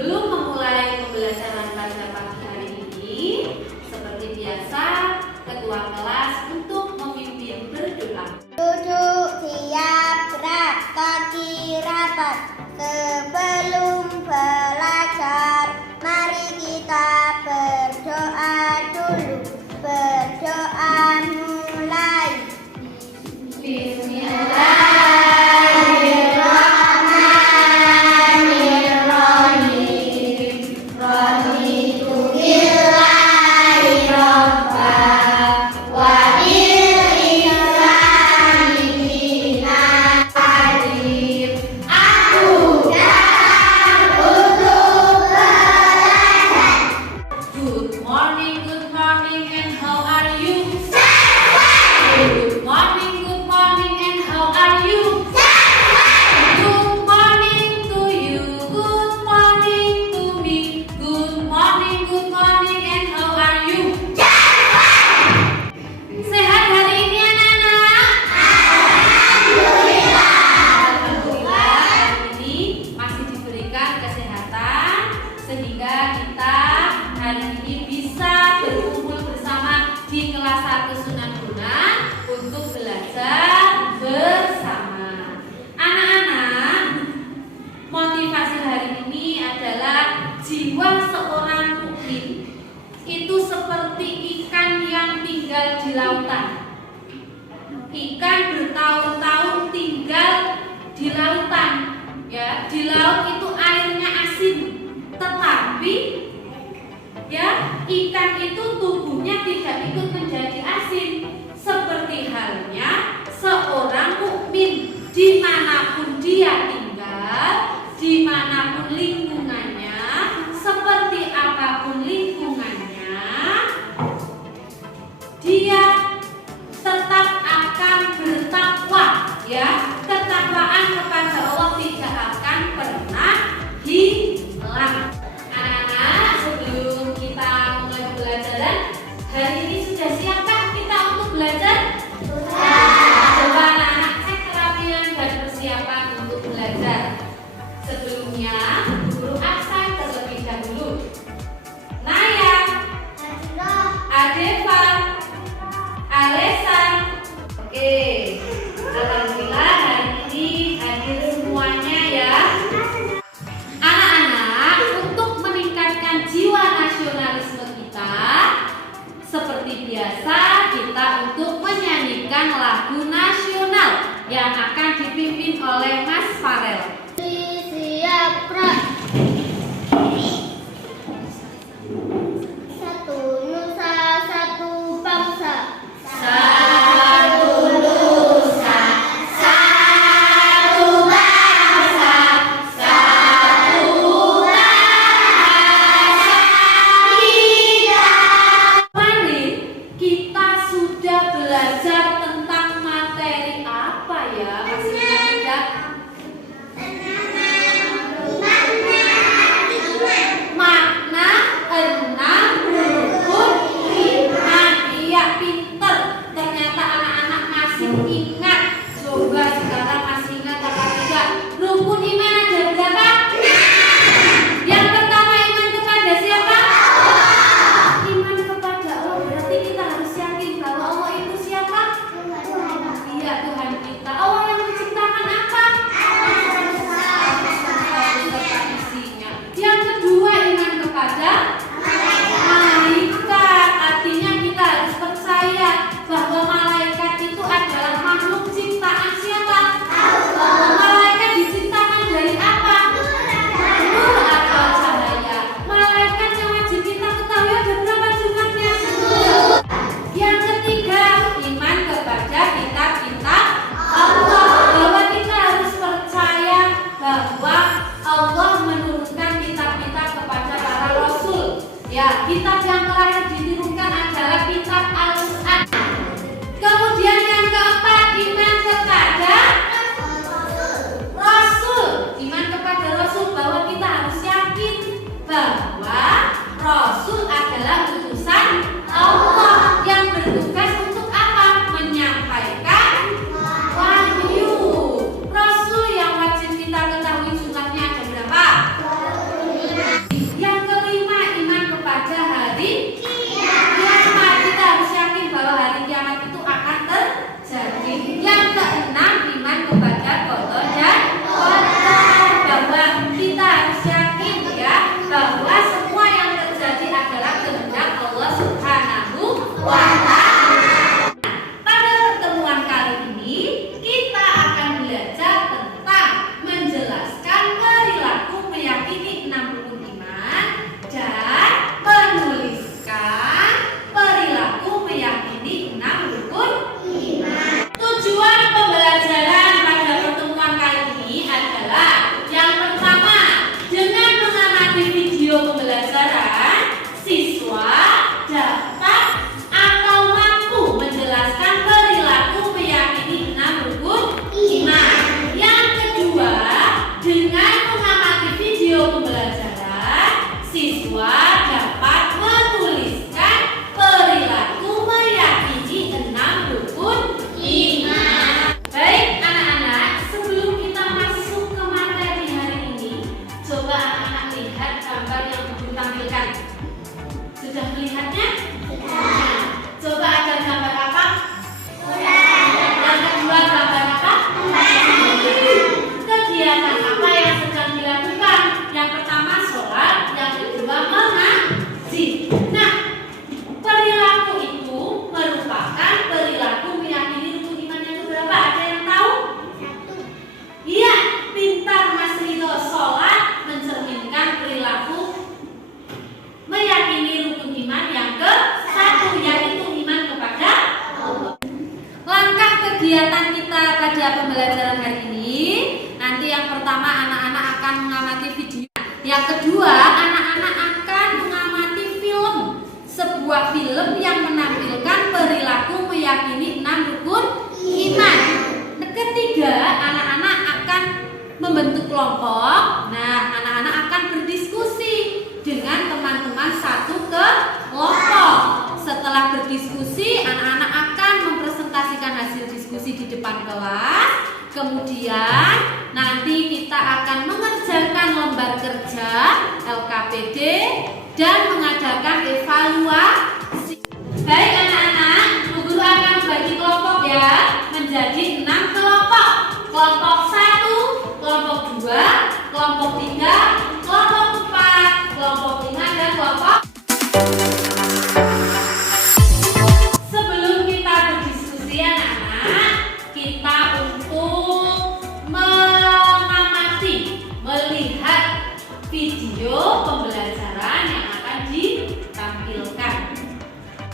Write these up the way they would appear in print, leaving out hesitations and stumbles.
Sebelum memulai pembelajaran pada pagi hari ini, seperti biasa, ketua kelas untuk memimpin berdoa. Duduk siap gerak, kaki rapat. Sebelum belajar, mari kita berdoa dulu. Berdoa mulai. Good morning, and how are you? Good morning, and how are you? Good morning to you, good morning to me. Good morning, and how are you? Sehat hari ini anak-anak? Alhamdulillah, hari ini masih diberikan kesehatan sehingga kita hari ini bisa berkumpul bersama di kelas 1 Sunan Bonang untuk belajar bersama. Anak-anak, motivasi hari ini adalah jiwa seorang mukmin itu seperti ikan yang tinggal di lautan. Ikan bertahun-tahun tinggal di lautan, ya, di laut itu airnya asin, tetapi ya, ikan itu tubuhnya tidak ikut menjadi asin. Seperti halnya seorang mukmin, dimanapun dia tinggal, dimanapun lingkungannya, seperti apapun lingkungannya, dia tetap akan bertakwa, ya. Ketakwaan kepada Allah tidak akan pernah hilang. Anak-anak, sebelum kita mulai pembelajaran, hari ini sudah siapkah kita untuk belajar? Coba anak-anak cek kerapian dan persiapan untuk belajar. Sebelumnya, guru absen terlebih dahulu. Naya, Adeva, Alesa. Oke, alhamdulillah hari ini hadir semuanya ya. Anak-anak, untuk meningkatkan jiwa nasionalisme kita, seperti biasa kita untuk menyanyikan lagu nasional yang akan dipimpin oleh Mas Farel. Siap gerak. Satu nusa, satu bangsa. Satu nusa, satu bangsa, satu bahasa kita. Mari kita sudah belajar tentang materi apa ya? Masih ingat tidak? Makna 6 rukun iman. Iya, pinter. Ternyata anak-anak masih ingat. Coba sekarang masih ingat apa tidak? Rukun iman ada berapa? Yang pertama, iman kepada siapa? Iman kepada Allah. Berarti kita harus yakin bahwa Allah itu siapa? Iya, Tuhan kita. Allah yang menciptakan apa? Beserta isinya. Yang kedua, iman kepada malaikat. Artinya kita harus percaya bahwa malaikat itu adalah makhluk ciptaan siapa? Malaikat diciptakan dari apa? Nur atau cahaya. Malaikat yang wajib kita ketahui ada berapa jumlahnya? Yang ketiga, iman kepada kitab-kitab Allah. Bahwa kita harus percaya bahwa Allah menurunkan kitab-kitab kepada para rasul. Ya, kitab yang terakhir diturunkan adalah kitab Al-Quran. Kemudian yang keempat, iman kepada Rasul. Iman kepada Rasul, bahwa kita harus yakin bahwa Rasul adalah utusan Allah yang bertugas untuk apa? Menyampaikan wahyu. Rasul yang wajib kita ketahui jumlahnya ada berapa? Yang kedua, anak-anak akan mengamati film, sebuah film yang menampilkan perilaku meyakini 6 rukun iman. Ketiga, anak-anak akan membentuk kelompok. Nah, anak-anak akan berdiskusi dengan teman-teman satu kelompok. Setelah berdiskusi, anak-anak akan mempresentasikan hasil diskusi di depan kelas. Kemudian nanti kita akan mengerjakan lembar kerja LKPD dan mengadakan evaluasi. Baik anak-anak, Bu Guru akan bagi kelompok ya menjadi 6 kelompok. Kelompok 1, kelompok 2, kelompok 3, kelompok 4, kelompok 5 dan kelompok. Sebelum kita berdiskusi anak-anak, kita untuk mengamati, melihat video pembelajaran yang akan ditampilkan.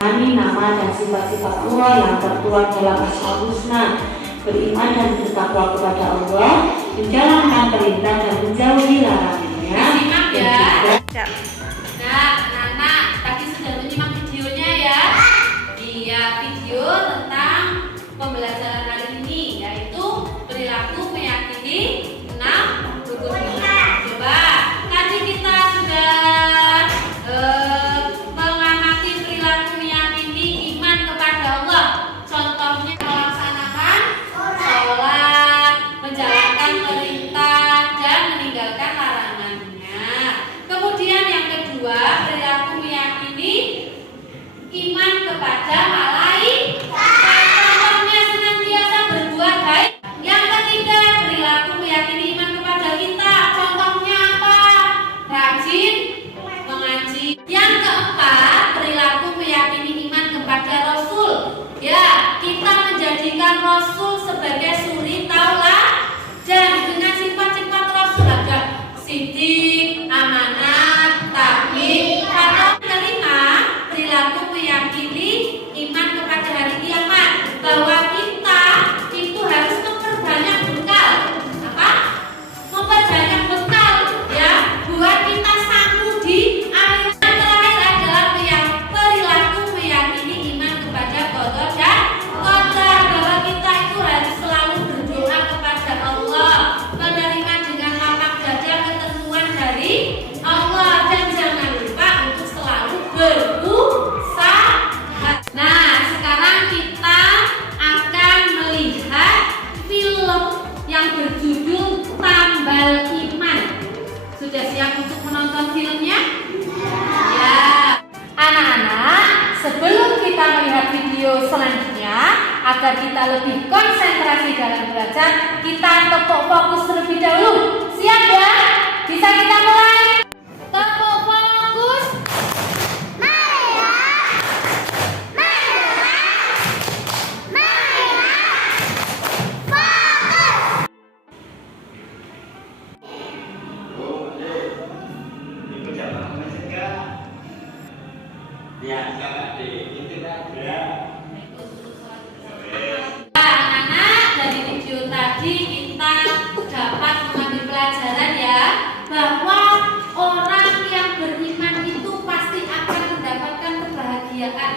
Kami nama dan sifat-sifat Allah yang tertuang dalam Asmaul Husna, beriman dan bertakwa kepada Allah, menjalankan perintah dan menjauhi larangannya. Simak ya. Nah, anak-anak tadi sudah menyimak videonya ya. Iya, video tentang pembelajaran hari ini yaitu perilaku meyakini 6 rukun iman. Coba, tadi kita sudah mengamati perilaku meyakini iman kepada Allah. Contohnya melaksanakan sholat, menjalankan perintah dan meninggalkan larangannya. Kemudian yang kedua, perilaku meyakini iman kepada malaikat. Contohnya senantiasa berbuat baik. Yang ketiga, perilaku meyakini iman kepada kita. Contohnya apa? Rajin mengaji. Yang keempat, perilaku meyakini iman kepada Rasul. Ya, kita menjadikan Rasul sebagai suri tauladan dengan sifat-sifat Rasul ada siddiq, amanat, taqwa. Atau kelima, perilaku meyakini iman kepada hari kiamat, bahwa kita itu harus memperbanyak bekal. Apa? Memperbanyak bekal ya, buat kita sanggup di akhir. Yang terakhir adalah perilaku meyakini iman kepada qada dan qadar, bahwa kita itu harus selalu berdoa kepada Allah, menerima dengan lapang dada ketentuan dari Allah, dan jangan lupa untuk selalu berusaha. Nah, sekarang kita akan melihat film yang berjudul Tambal Iman. Sudah siap untuk menonton filmnya? Ya. Anak-anak, sebelum kita melihat video selanjutnya, agar kita lebih konsentrasi dalam belajar, kita tepuk fokus terlebih dahulu. Siap ya? Bisa kita mulai? Tepuk fokus. Anak-anak, dari video tadi kita dapat mengambil pelajaran ya, bahwa orang yang beriman itu pasti akan mendapatkan kebahagiaan.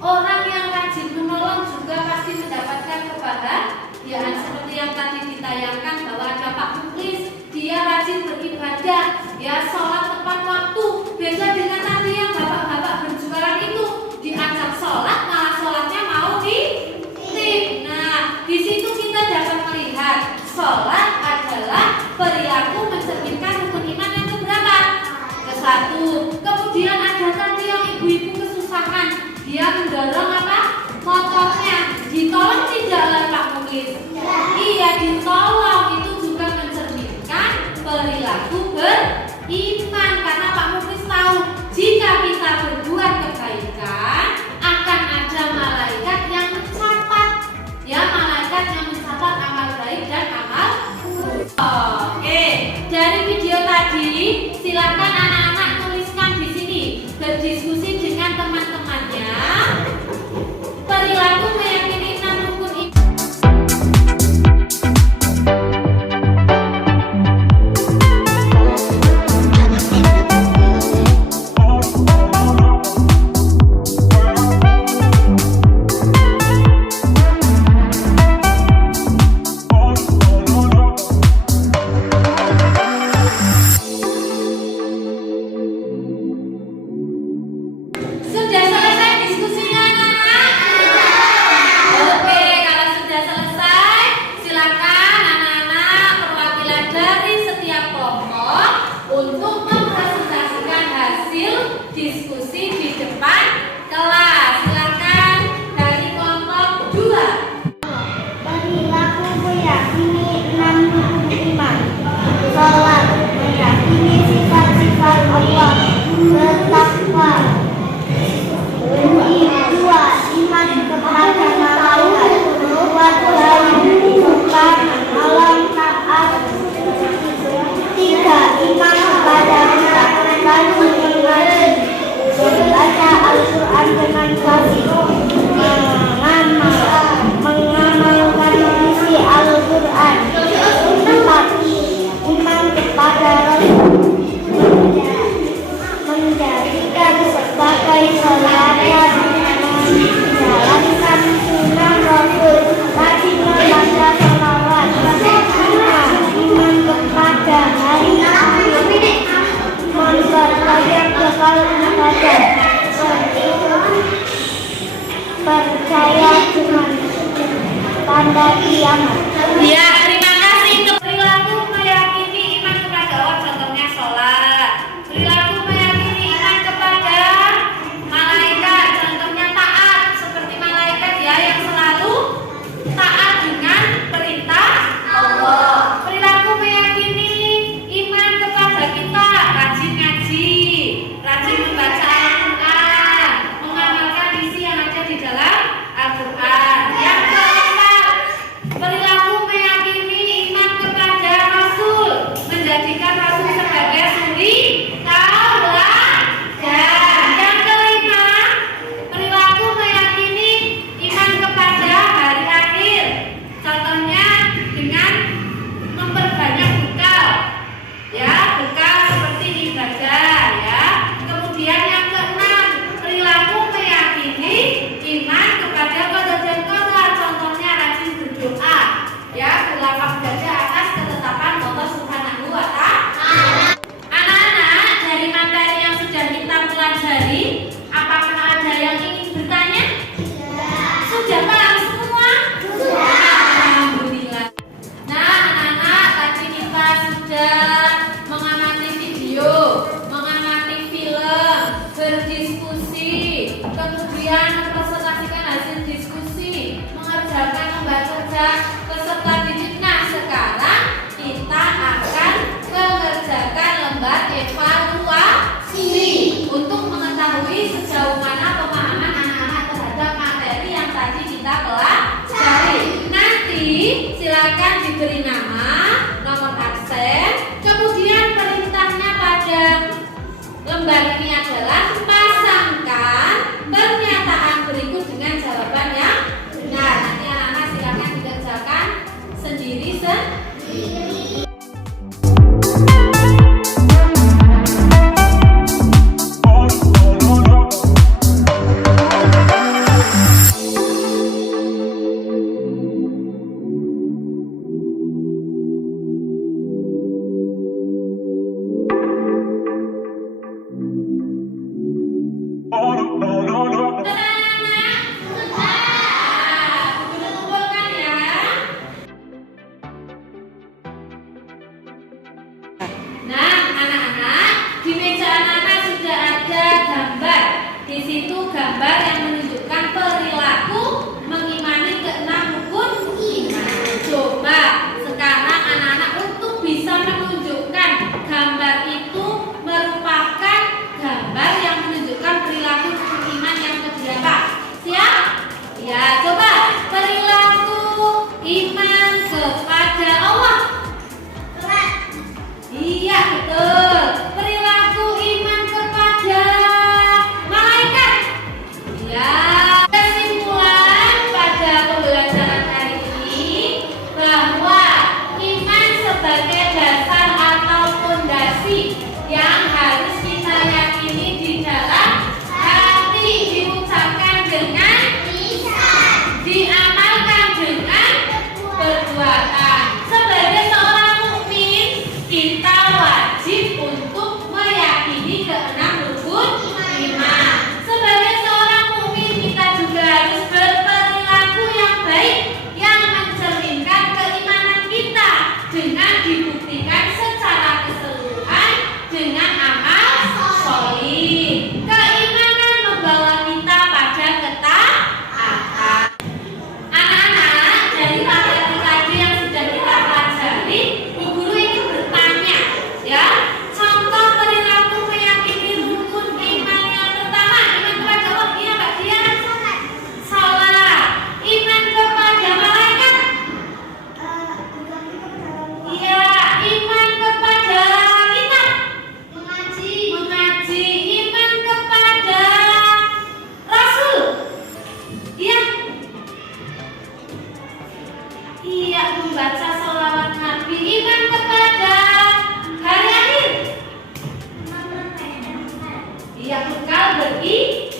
Orang yang rajin menolong juga pasti mendapatkan kebahagiaan. Seperti yang tadi ditayangkan bahwa ada Pak Muklis, dia rajin beribadah, ya sholat tepat waktu. Beda dengan tadi yang bapak-bapak berjualan itu, diajak sholat malah sholatnya mau ditip. Nah, di situ kita dapat melihat sholat adalah perilaku mencerminkan rukun iman yang keberapa? Ke-1. Kemudian ada tadi yang ibu-ibu kesusahan, dia mendorong apa? Motornya. Ditolong tidak oleh Pak Muklis? Iya, ditolong. Itu juga mencerminkan perilaku beriman, karena Pak Muklis tahu jika kita berbuat kebaikan akan ada malaikat yang mencatat, ya, malaikat yang mencatat amal baik dan amal buruk. Oke, dari video tadi silakan anak-anak tuliskan di sini, berdiskusi dengan teman-temannya. Perilaku meyakini 6 rukun iman. bertawakal ibadah. Percaya dengan tanda kiamat. Ya, terima kasih. Untuk perilaku meyakini iman kepada Allah, contohnya sholat. Perilaku meyakini iman kepada malaikat, contohnya taat seperti malaikat ya yang selalu taat dengan perintah Allah. Perilaku meyakini iman kepada kita, rajin ngaji, rajin membaca Al-Quran, mengamalkan isi yang ada di dalam Al-Quran. Yang keempat, perilaku meyakini iman kepada Rasul, menjadikan Rasul sebagai suri tauladan. Yang kelima, perilaku meyakini iman kepada hari akhir, contohnya dengan memperbanyak bekal, ya bekal seperti ibadah ya. Kemudian yang keenam, perilaku meyakini iman kepada qada dan qadar, contohnya rajin berdoa, ya berlapang dada atas ketetapan Allah Subhanahu wa Ta'ala. Anak-anak, dari materi yang sudah kita pelajari, apakah ada yang ingin bertanya? Sudah paham semua? Alhamdulillah. Nah, anak-anak, tadi kita sudah mengamati video, mengamati film, berdiskusi, kemudian mempresentasikan hasil diskusi, mengerjakan lembar kerja peserta didik. Nah, sekarang kita akan mengerjakan lembar evaluasi untuk mengetahui sejauh mana pemahaman anak-anak terhadap materi yang tadi kita pelajari. Nanti silakan diberi nama, nomor absen, kemudian perintahnya pada lembar ini adalah pasangkan pernyataan berikut dengan jawaban yang benar. Nanti anak-anak silakan dikerjakan sendiri-sendiri. Nah, anak-anak, di meja anak-anak sudah ada gambar. Di situ gambar yang menunjukkan perilaku mengimani keenam rukun iman. Coba sekarang anak-anak untuk bisa menunjukkan gambar itu merupakan gambar yang menunjukkan perilaku rukun iman yang keberapa? Siap? Ya, coba perilaku iman kepada Allah. Iya, betul. Perilaku iman kepada malaikat. Ya. Kesimpulan pada pembelajaran hari ini bahwa iman sebagai dasar atau fondasi yang harus kita yakini di dalam hati, diucapkan dengan lisan, diamalkan dengan perbuatan. Sebagai seorang mukmin, kita wajib untuk meyakini keenam rukun iman. Sebagai seorang mukmin, kita juga harus berperilaku yang baik yang mencerminkan keimanan kita dengan dibuktikan secara keseluruhan dengan amal sholih. Keimanan membawa kita pada ketaatan. Anak-anak, dari materi tadi yang sudah kita pelajari, Bu Guru ingin bertanya, ya, contoh perilaku meyakini rukun iman yang pertama, iman kepada Allah, iya Mbak Dian? Salah. Iman kepada malaikat? Iya. Iman kepada kitab? Mengaji. Iman kepada Rasul? Iya. Iya, membaca sholawat Nabi. Iman kepada hari akhir? Iya, bekal beriman.